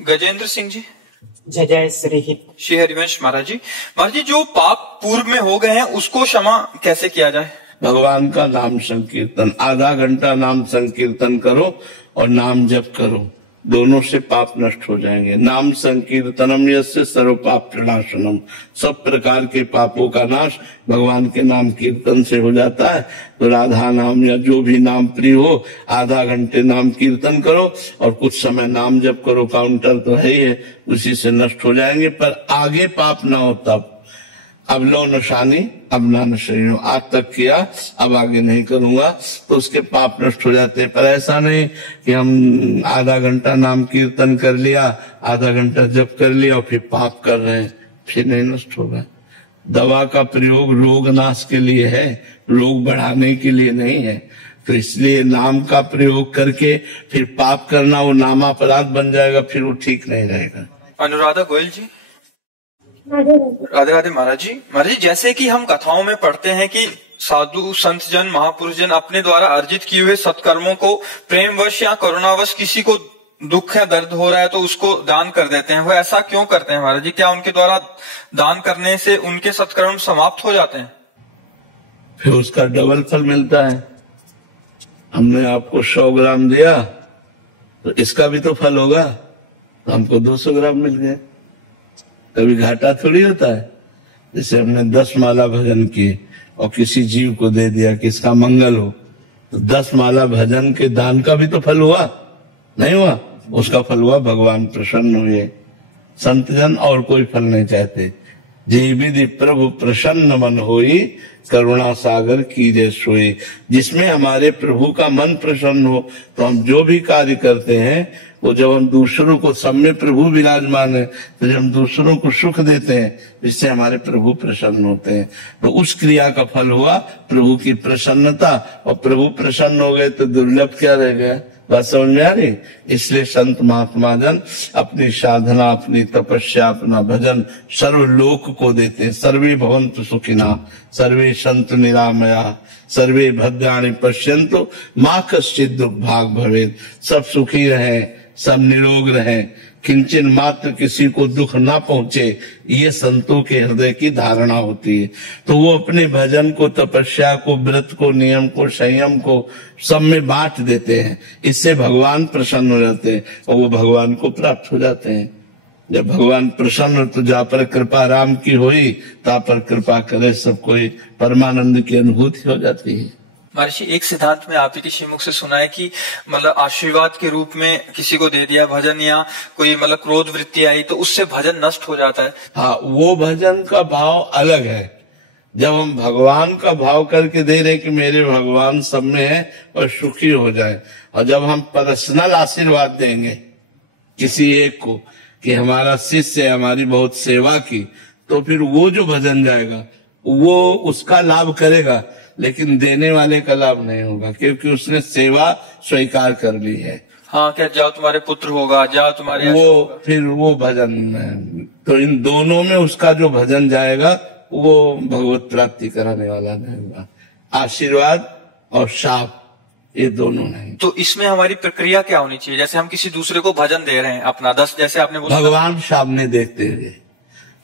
गजेंद्र सिंह जी। जय जय श्री हित। श्री हरिवंश महाराज जी। महाराज जी, जो पाप पूर्व में हो गए हैं उसको क्षमा कैसे किया जाए? भगवान का नाम संकीर्तन, आधा घंटा नाम संकीर्तन करो और नाम जप करो, दोनों से पाप नष्ट हो जाएंगे। नाम संकीर्तनम यस्य सर्व पाप प्रणाशनम, सब प्रकार के पापों का नाश भगवान के नाम कीर्तन से हो जाता है। तो राधा नाम या जो भी नाम प्रिय हो, आधा घंटे नाम कीर्तन करो और कुछ समय नाम जप करो। काउंटर तो है ही है, उसी से नष्ट हो जाएंगे। पर आगे पाप ना हो तब। अब लो नशानी अब ना नशे हो, आज तक किया अब आगे नहीं करूंगा, तो उसके पाप नष्ट हो जाते हैं। पर ऐसा नहीं कि हम आधा घंटा नाम कीर्तन कर लिया, आधा घंटा जप कर लिया और फिर पाप कर रहे हैं, फिर नहीं नष्ट होगा। दवा का प्रयोग रोग नाश के लिए है, रोग बढ़ाने के लिए नहीं है। तो इसलिए नाम का प्रयोग करके फिर पाप करना वो नामापराध बन जाएगा, फिर वो ठीक नहीं रहेगा। अनुराधा गोयल जी। राधे राधे महाराज जी। महाराज जी, जैसे कि हम कथाओं में पढ़ते हैं कि साधु संत जन महापुरुष जन अपने द्वारा अर्जित किए हुए सत्कर्मों को प्रेमवश या करुणावश किसी को दुख या दर्द हो रहा है तो उसको दान कर देते हैं। वो ऐसा क्यों करते हैं महाराज जी? क्या उनके द्वारा दान करने से उनके सत्कर्म समाप्त हो जाते हैं? फिर उसका डबल फल मिलता है। हमने आपको 100 ग्राम दिया तो इसका भी तो फल होगा, तो हमको 200 ग्राम मिल गए। कभी घाटा थोड़ी होता है। जैसे हमने 10 माला भजन किए और किसी जीव को दे दिया कि इसका मंगल हो, तो 10 माला भजन के दान का भी तो फल हुआ, नहीं हुआ? उसका फल हुआ भगवान प्रसन्न हुए। संत जन और कोई फल नहीं चाहते। जे विधि प्रभु प्रसन्न मन होई, करुणा सागर कीजे सोई। जिसमें हमारे प्रभु का मन प्रसन्न हो तो हम जो भी कार्य करते हैं, वो जब हम दूसरों को, सब में प्रभु विराजमान है, तो जब हम दूसरों को सुख देते हैं, जिससे हमारे प्रभु प्रसन्न होते हैं, तो उस क्रिया का फल हुआ प्रभु की प्रसन्नता। और प्रभु प्रसन्न हो गए तो दुर्लभ क्या रह गया? बात समझ में आ रही? इसलिए संत महात्मा जन अपनी साधना, अपनी तपस्या, अपना भजन सर्वलोक को देते हैं। सर्वे भवन्तु सुखिनः, सर्वे सन्तु निरामयाः, सर्वे भद्राणि पश्यन्तु मा कश्चित् दुर्भाग् भवेत्। सब सुखी रहें, सब निरोग रहें, किंचन मात्र किसी को दुख ना पहुंचे, ये संतों के हृदय की धारणा होती है। तो वो अपने भजन को, तपस्या को, व्रत को, नियम को, संयम को सब में बांट देते हैं। इससे भगवान प्रसन्न हो जाते हैं और वो भगवान को प्राप्त हो जाते हैं। जब भगवान प्रसन्न, तो जा पर कृपा राम की हुई, ता पर कृपा करे सब कोई। परमानंद की अनुभूति हो जाती है। महर्षि, एक सिद्धांत में आप ही किसी मुख से सुना है कि मतलब आशीर्वाद के रूप में किसी को दे दिया भजन, या कोई मतलब क्रोध वृत्ति आई तो उससे भजन नष्ट हो जाता है। हाँ, वो भजन का भाव अलग है। जब हम भगवान का भाव करके दे रहे कि मेरे भगवान सब में है और सुखी हो जाए, और जब हम पर्सनल आशीर्वाद देंगे किसी एक को कि हमारा शिष्य है, हमारी बहुत सेवा की, तो फिर वो जो भजन जाएगा वो उसका लाभ करेगा, लेकिन देने वाले का लाभ नहीं होगा, क्योंकि उसने सेवा स्वीकार कर ली है। हाँ, क्या जाओ तुम्हारे पुत्र होगा, जाओ तुम्हारे वो फिर वो भजन, तो इन दोनों में उसका जो भजन जाएगा वो भगवत प्राप्ति कराने वाला नहीं होगा। आशीर्वाद और शाप, ये दोनों नहीं। तो इसमें हमारी प्रक्रिया क्या होनी चाहिए? जैसे हम किसी दूसरे को भजन दे रहे हैं अपना 10, जैसे आपने बोला भगवान सामने देखते हुए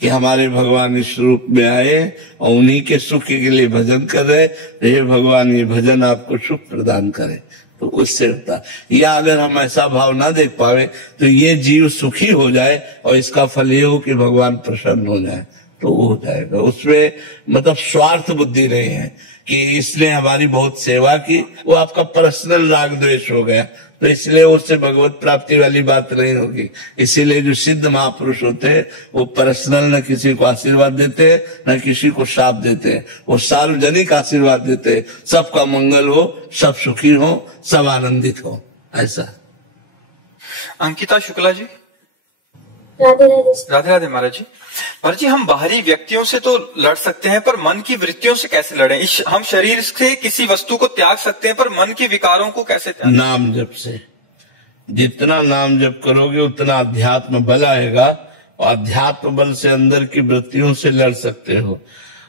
कि हमारे भगवान इस रूप में आए और उन्हीं के सुख के लिए भजन कर रहे, हे भगवान ये भजन आपको सुख प्रदान करे, तो उससे होता। या अगर हम ऐसा भाव ना देख पावे तो ये जीव सुखी हो जाए और इसका फल ये हो कि भगवान प्रसन्न हो जाए, तो वो हो जाएगा। उसमें मतलब स्वार्थ बुद्धि नहीं है कि इसने हमारी बहुत सेवा की, वो आपका पर्सनल राग द्वेष हो गया, तो इसलिए उससे भगवत प्राप्ति वाली बात नहीं होगी। इसीलिए जो सिद्ध महापुरुष होते हैं वो पर्सनल न किसी को आशीर्वाद देते हैं, न किसी को शाप देते हैं, वो सार्वजनिक आशीर्वाद देते हैं। सबका मंगल हो, सब सुखी हो, सब आनंदित हो, ऐसा। अंकिता शुक्ला जी। राधे राधे। राधे राधे महाराज जी। महाराज जी, हम बाहरी व्यक्तियों से तो लड़ सकते हैं, पर मन की वृत्तियों से कैसे लड़ें? हम शरीर से किसी वस्तु को त्याग सकते हैं, पर मन के विकारों को कैसे त्याग? नाम जप से। जितना नाम जप करोगे उतना अध्यात्म बल आएगा, और अध्यात्म बल से अंदर की वृत्तियों से लड़ सकते हो।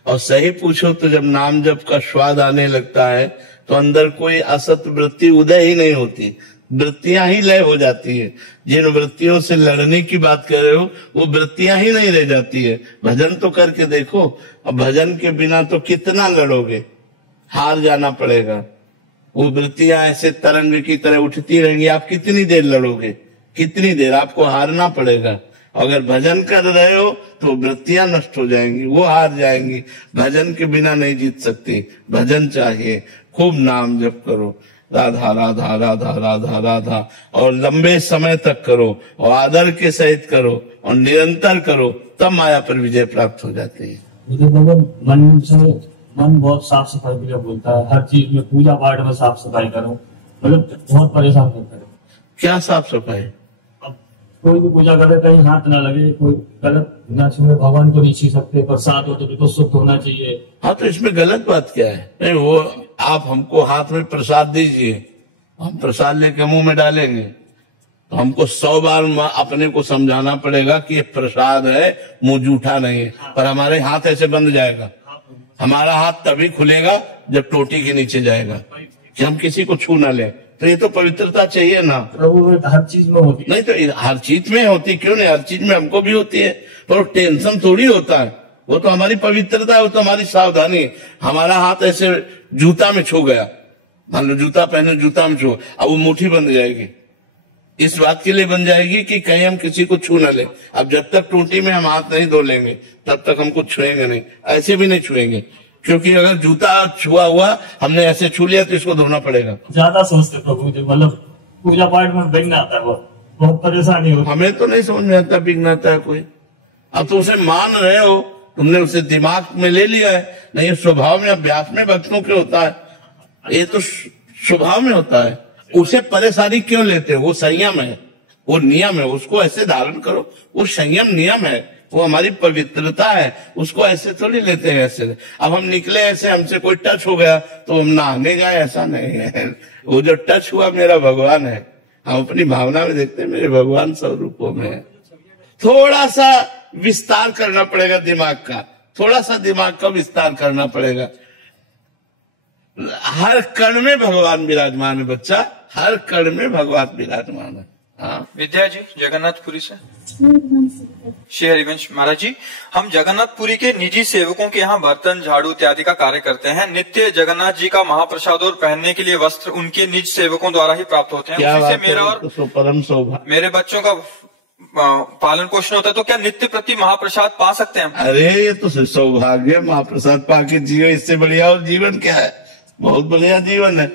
और सही पूछो तो जब नाम जप का स्वाद आने लगता है तो अंदर कोई असत वृत्ति उदय ही नहीं होती, वृत्तियां ही लय हो जाती है। जिन वृत्तियों से लड़ने की बात कर रहे हो वो वृत्तियां ही नहीं रह जाती है। भजन तो करके देखो। अब भजन के बिना तो कितना लड़ोगे, हार जाना पड़ेगा। वो वृत्तियां ऐसे तरंग की तरह उठती रहेंगी, आप कितनी देर लड़ोगे, कितनी देर, आपको हारना पड़ेगा। अगर भजन कर रहे हो तो वृत्तियां नष्ट हो जाएंगी, वो हार जाएंगी। भजन के बिना नहीं जीत सकती। भजन चाहिए, खूब नाम जप करो, राधा राधा राधा राधा राधा, और लंबे समय तक करो और आदर के सहित करो और निरंतर करो, तब माया पर विजय प्राप्त हो जाती है। मन बहुत साफ सफाई के लिए बोलता है, हर चीज में पूजा पाठ में साफ सफाई करो, मतलब बहुत परेशान करता है। क्या साफ सफाई? कोई भी पूजा करे कहीं हाथ ना लगे, कोई गलत ना छुए, भगवान को नहीं छू सकते, प्रसाद हो तो बिल्कुल शुद्ध होना चाहिए। हाँ, तो इसमें गलत बात क्या है? नहीं, वो आप हमको हाथ में प्रसाद दीजिए, हम प्रसाद लेके मुंह में डालेंगे तो हमको 100 बार अपने को समझाना पड़ेगा कि ये प्रसाद है, मुंह जूठा नहीं है। पर हमारे हाथ ऐसे बंद जाएगा। हमारा हाथ तभी खुलेगा जब टोटी के नीचे जाएगा कि हम किसी को छू ना लें। तो ये तो पवित्रता चाहिए ना। प्रभु हर चीज में होती नहीं, तो हर चीज में होती, क्यों नहीं, हर चीज में हमको भी होती है, पर टेंशन थोड़ी होता है। वो तो हमारी पवित्रता है, वो तो हमारी सावधानी। हमारा हाथ ऐसे जूता में छू गया, मान लो जूता पहने, जूता में छू, अब वो मुट्ठी बन जाएगी। इस बात के लिए बन जाएगी कि कहीं हम किसी को छू न ले। अब जब तक टूटी में हम हाथ नहीं धो लेंगे तब तक हमको छुएंगे नहीं, ऐसे भी नहीं छुएंगे, क्योंकि अगर जूता छुआ हुआ हमने ऐसे छू लिया तो इसको धोना पड़ेगा। ज्यादा सोचते प्रभु जी, मतलब पूजा पाठ में विघ्न आता है, बहुत परेशानी होती है। हमें तो नहीं समझ में आता विघ्न आता है कोई। अब तो उसे मान रहे हो, तुमने उसे दिमाग में ले लिया है। नहीं, स्वभाव में अभ्यास में भक्तों के होता है, ये तो स्वभाव में होता है। उसे परेशानी क्यों लेते हो? वो संयम है, वो नियम है, उसको ऐसे धारण करो। वो संयम नियम है, वो हमारी पवित्रता है, उसको ऐसे थोड़ी लेते हैं। ऐसे अब हम निकले, ऐसे हमसे कोई टच हो गया तो हम नहाने गए, ऐसा नहीं है। वो जो टच हुआ मेरा भगवान है। हम अपनी भावना में देखते हैं मेरे भगवान सब रूपों में है। थोड़ा सा विस्तार करना पड़ेगा दिमाग का, थोड़ा सा दिमाग का विस्तार करना पड़ेगा। हर कण में भगवान विराजमान है बच्चा, हर कण में भगवान विराजमान है। हाँ। विद्या जी जगन्नाथपुरी से। श्री हरिवंश महाराज जी, हम जगन्नाथपुरी के निजी सेवकों के यहाँ बर्तन, झाड़ू इत्यादि का कार्य करते हैं। नित्य जगन्नाथ जी का महाप्रसाद और पहनने के लिए वस्त्र उनके निज सेवकों द्वारा ही प्राप्त होते हैं। क्या उसी से बात मेरा है, और तो परम सौभाग्य। मेरे बच्चों का पालन पोषण होता है, तो क्या नित्य प्रति महाप्रसाद पा सकते हैं? अरे ये तो सौभाग्य, महाप्रसाद पाके जियो, इससे बढ़िया और जीवन क्या है? बहुत बढ़िया जीवन है।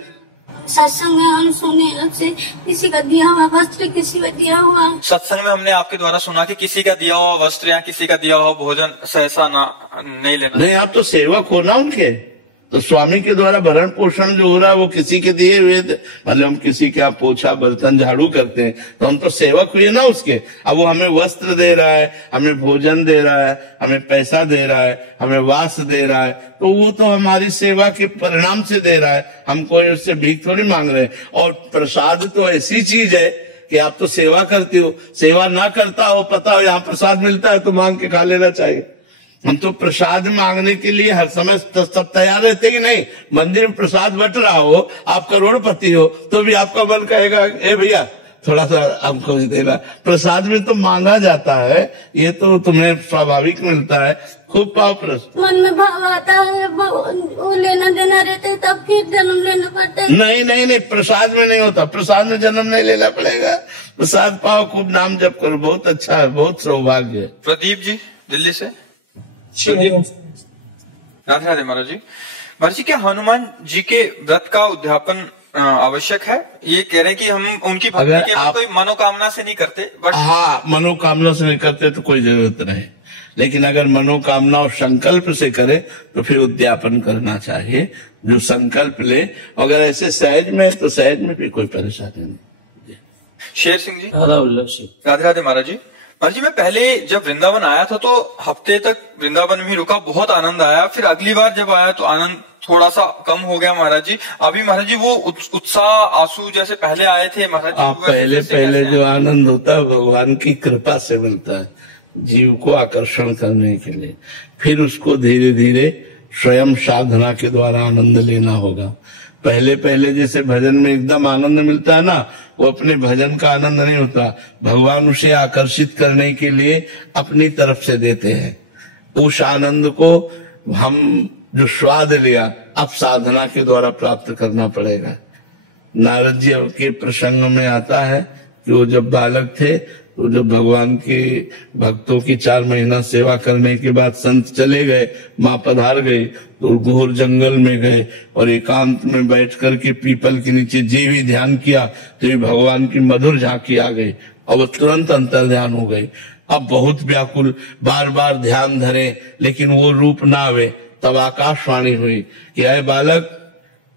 सत्संग में हम सुने आपसे किसी का दिया हुआ वस्त्र, किसी का दिया हुआ, सत्संग में हमने आपके द्वारा सुना कि किसी का दिया हुआ वस्त्र या किसी का दिया हुआ भोजन सहसा नहीं लेना। नहीं, आप तो सेवक हो ना उनके, तो स्वामी के द्वारा भरण पोषण जो हो रहा है वो किसी के दिए हुए, मतलब हम किसी के यहाँ पोछा बर्तन झाड़ू करते हैं तो हम तो सेवक हुए ना उसके। अब वो हमें वस्त्र दे रहा है, हमें भोजन दे रहा है, हमें पैसा दे रहा है, हमें वास दे रहा है, तो वो तो हमारी सेवा के परिणाम से दे रहा है। हम कोई उससे भीख थोड़ी मांग रहे हैं। और प्रसाद तो ऐसी चीज है कि आप तो सेवा करती हो, सेवा ना करता हो, पता हो यहाँ प्रसाद मिलता है तो मांग के खा लेना चाहिए। हम तो प्रसाद मांगने के लिए हर समय सब तैयार रहते कि नहीं। मंदिर में प्रसाद बट रहा हो, आप करोड़पति हो, तो भी आपका मन कहेगा ए भैया थोड़ा सा हमको भी देना। प्रसाद में तो मांगा जाता है, ये तो तुम्हें स्वाभाविक मिलता है। खूब पाओ प्रसाद। मन में भाव आता है, वो लेना देना रहता है, तब फिर जन्म लेना पड़ता है। नहीं नहीं नहीं, प्रसाद में नहीं होता, प्रसाद में जन्म नहीं लेना पड़ेगा। प्रसाद पाओ, खूब नाम जप करो, बहुत अच्छा है, बहुत सौभाग्य है। प्रदीप जी दिल्ली से। राधे राधे महाराज जी। महाराज जी, क्या हनुमान जी के व्रत का उद्यापन आवश्यक है? ये कह रहे हैं कि हम उनकी भक्ति के कोई मनोकामना से नहीं करते, बट हाँ, मनोकामना से नहीं करते तो कोई जरूरत नहीं, लेकिन अगर मनोकामना और संकल्प से करे तो फिर उद्यापन करना चाहिए। जो संकल्प ले, अगर ऐसे सहज में तो सहज में भी कोई परेशानी नहीं। शेर सिंह जी। राधे राधे महाराज जी। महाराज जी, मैं पहले जब वृंदावन आया था तो हफ्ते तक वृंदावन में ही रुका, बहुत आनंद आया। फिर अगली बार जब आया तो आनंद थोड़ा सा कम हो गया महाराज जी। अभी महाराज जी वो उत्साह आंसू जैसे पहले आए थे महाराज जी। आप पहले जो आनंद होता है भगवान की कृपा से मिलता है, जीव को आकर्षण करने के लिए। फिर उसको धीरे धीरे स्वयं साधना के द्वारा आनंद लेना होगा। पहले पहले जैसे भजन में एकदम आनंद मिलता है ना, वो अपने भजन का आनंद नहीं होता। भगवान उसे आकर्षित करने के लिए अपनी तरफ से देते हैं। उस आनंद को हम जो स्वाद लिया अब साधना के द्वारा प्राप्त करना पड़ेगा। नारद जी के प्रसंग में आता है कि वो जब बालक थे तो जब भगवान के भक्तों की 4 महीना सेवा करने के बाद संत चले गए, माँ पधार गई, तो घोर जंगल में गए और एकांत में बैठ करके पीपल के नीचे जी भी ध्यान किया तो ये भगवान की मधुर झांकी आ गई और वो तुरंत अंतर ध्यान हो गई। अब बहुत व्याकुल, बार बार ध्यान धरे लेकिन वो रूप ना आवे। तब आकाशवाणी हुई कि अय बालक,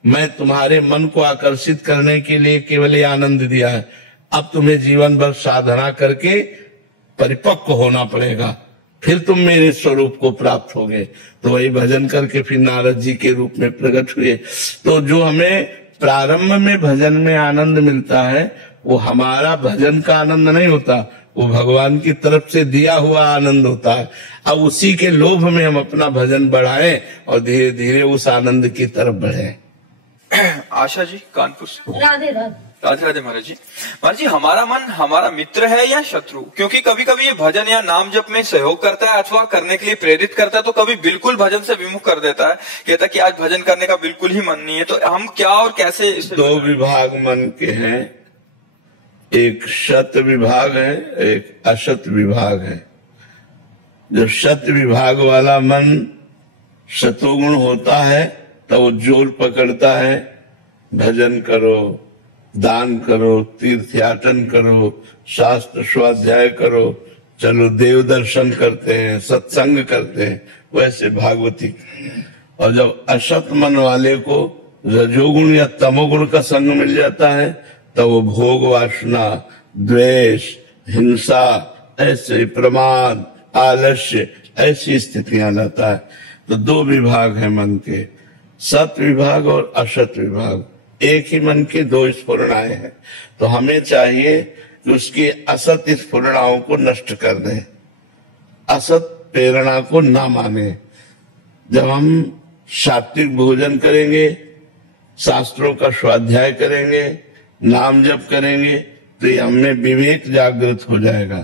मैं तुम्हारे मन को आकर्षित करने के लिए केवल आनंद दिया है, अब तुम्हें जीवन भर साधना करके परिपक्व होना पड़ेगा, फिर तुम मेरे स्वरूप को प्राप्त होगे। तो वही भजन करके फिर नारद जी के रूप में प्रकट हुए। तो जो हमें प्रारंभ में भजन में आनंद मिलता है वो हमारा भजन का आनंद नहीं होता, वो भगवान की तरफ से दिया हुआ आनंद होता है। अब उसी के लोभ में हम अपना भजन बढ़ाएं और धीरे धीरे उस आनंद की तरफ बढ़े। आशा जी कानपुर से। राधे राधे। राधे राधे महाराज जी। महाराज जी, हमारा मन हमारा मित्र है या शत्रु? क्योंकि कभी कभी ये भजन या नाम जप में सहयोग करता है अथवा करने के लिए प्रेरित करता है, तो कभी बिल्कुल भजन से विमुख कर देता है, कहता है कि आज भजन करने का बिल्कुल ही मन नहीं है। तो हम क्या और कैसे इसे... 2 विभाग मन के हैं, एक शत विभाग है, एक असत विभाग है। जब शत विभाग वाला मन शतोगुण होता है तो वो जोर पकड़ता है, भजन करो, दान करो, तीर्थ याटन करो, शास्त्र स्वाध्याय करो, चलो देव दर्शन करते हैं, सत्संग करते हैं, वैसे भागवती। और जब असत मन वाले को रजोगुण या तमोगुण का संग मिल जाता है तो वो भोग वासना, द्वेष, हिंसा, ऐसे प्रमाद, आलस्य, ऐसी स्थितियां लाता है। तो 2 विभाग है मन के, सत विभाग और असत विभाग। एक ही मन की 2 स्फुरणाएं हैं। तो हमें चाहिए कि उसकी असत स्फुरणाओं को नष्ट कर दें, असत प्रेरणा को ना माने। जब हम सात्विक भोजन करेंगे, शास्त्रों का स्वाध्याय करेंगे, नाम जप करेंगे तो ये हमें विवेक जागृत हो जाएगा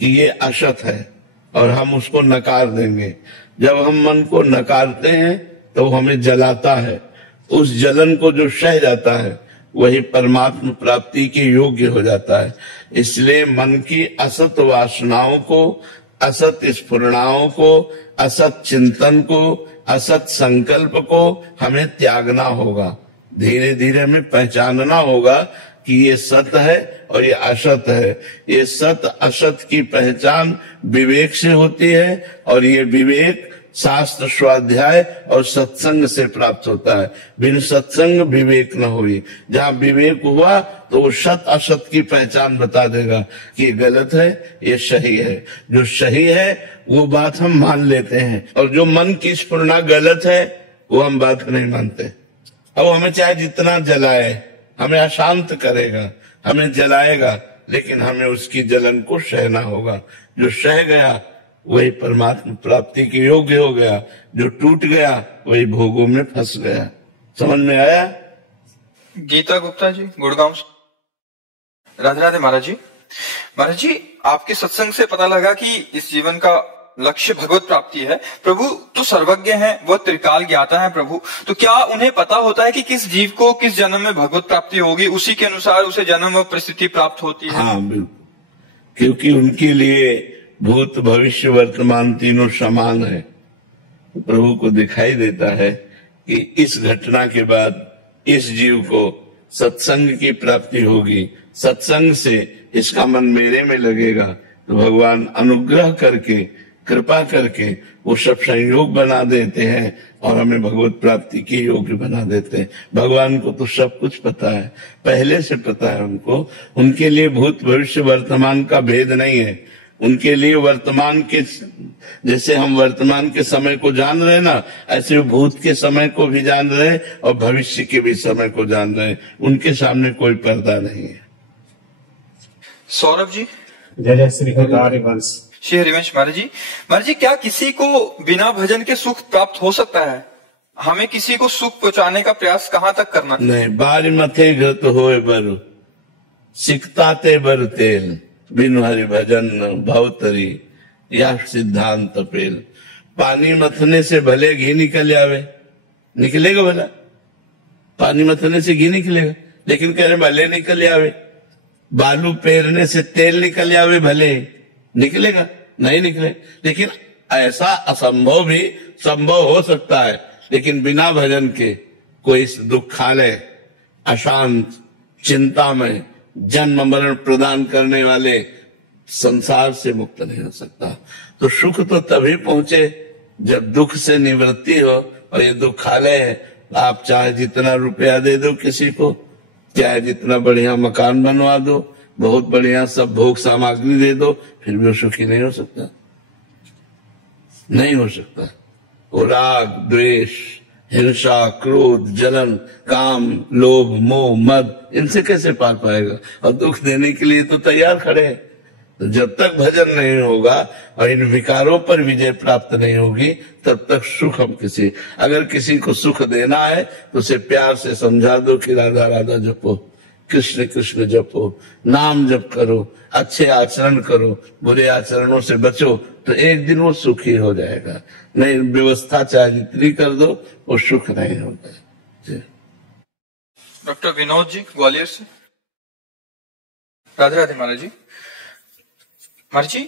कि ये असत है और हम उसको नकार देंगे। जब हम मन को नकारते हैं तो हमें जलाता है, उस जलन को जो सह जाता है वही परमात्मा प्राप्ति के योग्य हो जाता है। इसलिए मन की असत वासनाओं को, असत स्फुरणाओं को, असत चिंतन को, असत संकल्प को हमें त्यागना होगा। धीरे धीरे हमें पहचानना होगा कि ये सत है और ये असत है। ये सत असत की पहचान विवेक से होती है और ये विवेक शास्त्र स्वाध्याय और सत्संग से प्राप्त होता है। बिन सत्संग विवेक न हुई। जहाँ विवेक हुआ तो वो सत असत की पहचान बता देगा कि ये गलत है, ये सही है। जो सही है वो बात हम मान लेते हैं और जो मन की स्फुरना गलत है वो हम बात नहीं मानते। अब हमें चाहे जितना जलाए, हमें अशांत करेगा, हमें जलाएगा, लेकिन हमें उसकी जलन को सहना होगा। जो सह गया वही परमात्मा प्राप्ति के योग्य हो गया, जो टूट गया वही भोगों में फंस गया। समझ में आया? गीता गुप्ता जी गुड़गांव से। राधे राधे महाराज जी। महाराज जी, आपके सत्संग से पता लगा कि इस जीवन का लक्ष्य भगवत प्राप्ति है। प्रभु तो सर्वज्ञ हैं, वह त्रिकाल ज्ञाता है प्रभु। तो क्या उन्हें पता होता है कि किस जीव को किस जन्म में भगवत प्राप्ति होगी, उसी के अनुसार उसे जन्म व परिस्थिति प्राप्त होती है? हाँ बिल्कुल, क्योंकि उनके लिए भूत भविष्य वर्तमान तीनों समान है। प्रभु को दिखाई देता है कि इस घटना के बाद इस जीव को सत्संग की प्राप्ति होगी, सत्संग से इसका मन मेरे में लगेगा। तो भगवान अनुग्रह करके, कृपा करके वो सब संयोग बना देते हैं और हमें भगवत प्राप्ति के योग्य बना देते हैं। भगवान को तो सब कुछ पता है, पहले से पता है उनको। उनके लिए भूत भविष्य वर्तमान का भेद नहीं है। उनके लिए वर्तमान के, जैसे हम वर्तमान के समय को जान रहे ना, ऐसे वो भूत के समय को भी जान रहे और भविष्य के भी समय को जान रहे। उनके सामने कोई पर्दा नहीं है। सौरभ जी। जय जय श्री हरिवंश। श्री हरिवंश। महाराज जी, क्या किसी को बिना भजन के सुख प्राप्त हो सकता है? हमें किसी को सुख पहुंचाने का प्रयास कहाँ तक करना चाहिए? नहीं, बारी मथे घृत होए बर सिकता ते बर तेल बिनु हरि भजन भवतरी या सिद्धांत पेल। पानी मथने से भले घी निकल आवे, निकलेगा भला? पानी मथने से घी निकलेगा, लेकिन कह रहे भले निकल आवे। बालू पेरने से तेल निकल आवे, भले निकलेगा? नहीं निकले। लेकिन ऐसा असंभव भी संभव हो सकता है, लेकिन बिना भजन के कोई दुखालय, अशांत, चिंता में जन्म मरण प्रदान करने वाले संसार से मुक्त नहीं हो सकता। तो सुख तो तभी पहुंचे जब दुख से निवृत्ति हो। और ये दुखालय है, आप चाहे जितना रुपया दे दो किसी को, चाहे जितना बढ़िया मकान बनवा दो, बहुत बढ़िया सब भोग सामग्री दे दो, फिर भी वो सुखी नहीं हो सकता, नहीं हो सकता। वो राग, द्वेष, हिंसा, क्रोध, जलन, काम, लोभ, मोह, मद, इनसे कैसे पार पाएगा? और दुख देने के लिए तो तैयार खड़े हैं। तो जब तक भजन नहीं होगा और इन विकारों पर विजय प्राप्त नहीं होगी, तब तक सुख हम अगर किसी को सुख देना है तो उसे प्यार से समझा दो कि राधा राधा जपो, कृष्ण कृष्ण जपो, नाम जप करो, अच्छे आचरण करो, बुरे आचरणों से बचो, तो एक दिन वो सुखी हो जाएगा। नहीं, व्यवस्था चाहे जितनी कर दो, वो सुख नहीं होता। डॉक्टर विनोद जी ग्वालियर से। राधे राधे महाराज जी। महाराज जी,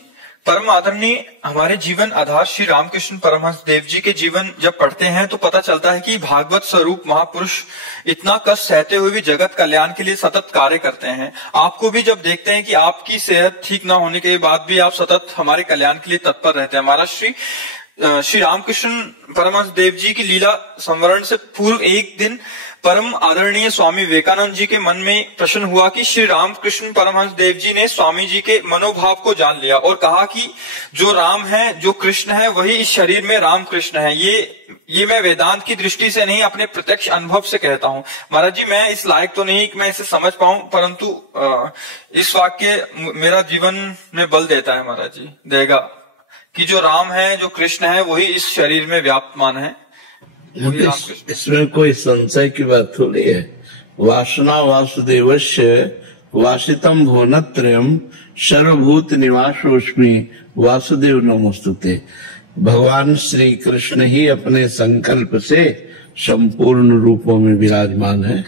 परम आदरणीय हमारे जीवन आधार श्री रामकृष्ण परमहंस देव जी के जीवन जब पढ़ते हैं तो पता चलता है कि भागवत स्वरूप महापुरुष इतना कष्ट सहते हुए भी जगत कल्याण के लिए सतत कार्य करते हैं। आपको भी जब देखते हैं कि आपकी सेहत ठीक ना होने के बाद भी आप सतत हमारे कल्याण के लिए तत्पर रहते हैं। महाराज श्री रामकृष्ण परमहंस देव जी की लीला संवरण से पूर्व एक दिन परम आदरणीय स्वामी विवेकानंद जी के मन में प्रश्न हुआ कि श्री रामकृष्ण परमहंस देव जी ने स्वामी जी के मनोभाव को जान लिया और कहा कि जो राम है, जो कृष्ण है, वही इस शरीर में राम कृष्ण है। ये मैं वेदांत की दृष्टि से नहीं, अपने प्रत्यक्ष अनुभव से कहता हूँ। महाराज जी, मैं इस लायक तो नहीं कि मैं इसे समझ पाऊं, परंतु इस वाक्य मेरा जीवन में बल देता है महाराज जी, देगा कि जो राम है, जो कृष्ण है, वही इस शरीर में व्याप्तमान है। इसमें कोई संशय की बात थोड़ी है। वासना वासुदेवस्य वासितम भुवनत्रयम् सर्वभूत निवासोऽस्मि वासुदेव नमोस्तुते। भगवान श्री कृष्ण ही अपने संकल्प से संपूर्ण रूपों में विराजमान है।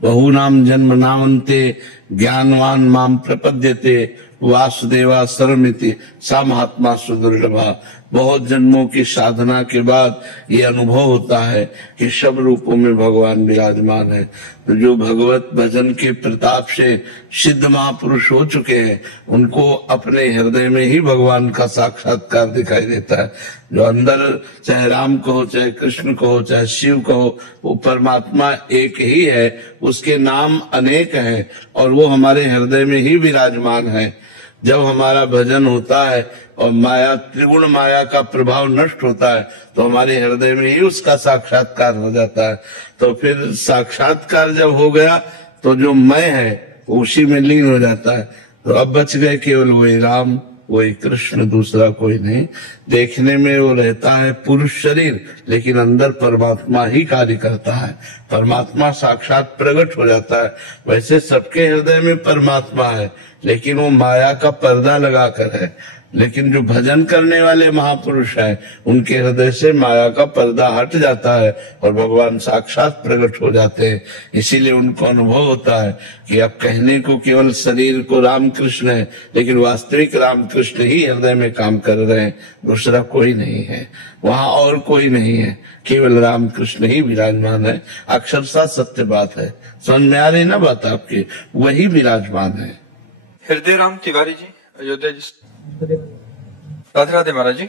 बहुनाम जन्म नामन्ते ज्ञानवान माम प्रपद्यते वासुदेवा सर्वमिति सा महात्मा सुदुर्लभा। बहुत जन्मों की साधना के बाद ये अनुभव होता है कि सब रूपों में भगवान विराजमान है। तो जो भगवत भजन के प्रताप से सिद्ध महापुरुष हो चुके हैं, उनको अपने हृदय में ही भगवान का साक्षात्कार दिखाई देता है। जो अंदर चाहे राम कहो, चाहे कृष्ण कहो, चाहे शिव कहो, वो परमात्मा एक ही है। उसके नाम अनेक हैं और वो हमारे हृदय में ही विराजमान है। जब हमारा भजन होता है और माया, त्रिगुण माया का प्रभाव नष्ट होता है, तो हमारे हृदय में ही उसका साक्षात्कार हो जाता है। तो फिर साक्षात्कार जब हो गया तो जो मैं है उसी में लीन हो जाता है। तो अब बच गए केवल वही राम, वही कृष्ण, दूसरा कोई नहीं। देखने में वो रहता है पुरुष शरीर, लेकिन अंदर परमात्मा ही कार्य करता है। परमात्मा साक्षात प्रकट हो जाता है। वैसे सबके हृदय में परमात्मा है, लेकिन वो माया का पर्दा लगाकर है। लेकिन जो भजन करने वाले महापुरुष हैं, उनके हृदय से माया का पर्दा हट जाता है और भगवान साक्षात प्रकट हो जाते हैं। इसीलिए उनको अनुभव होता है कि अब कहने को केवल शरीर को राम कृष्ण है, लेकिन वास्तविक राम कृष्ण ही हृदय में काम कर रहे हैं, दूसरा कोई नहीं है। वहाँ और कोई नहीं है, केवल राम कृष्ण ही विराजमान है। अक्षरशः सत्य बात है, समझ में आ रही ना बात आपकी? वही विराजमान है। हृदय राम तिवारी जी, अयोध्या जी। राधे राधे महाराज जी।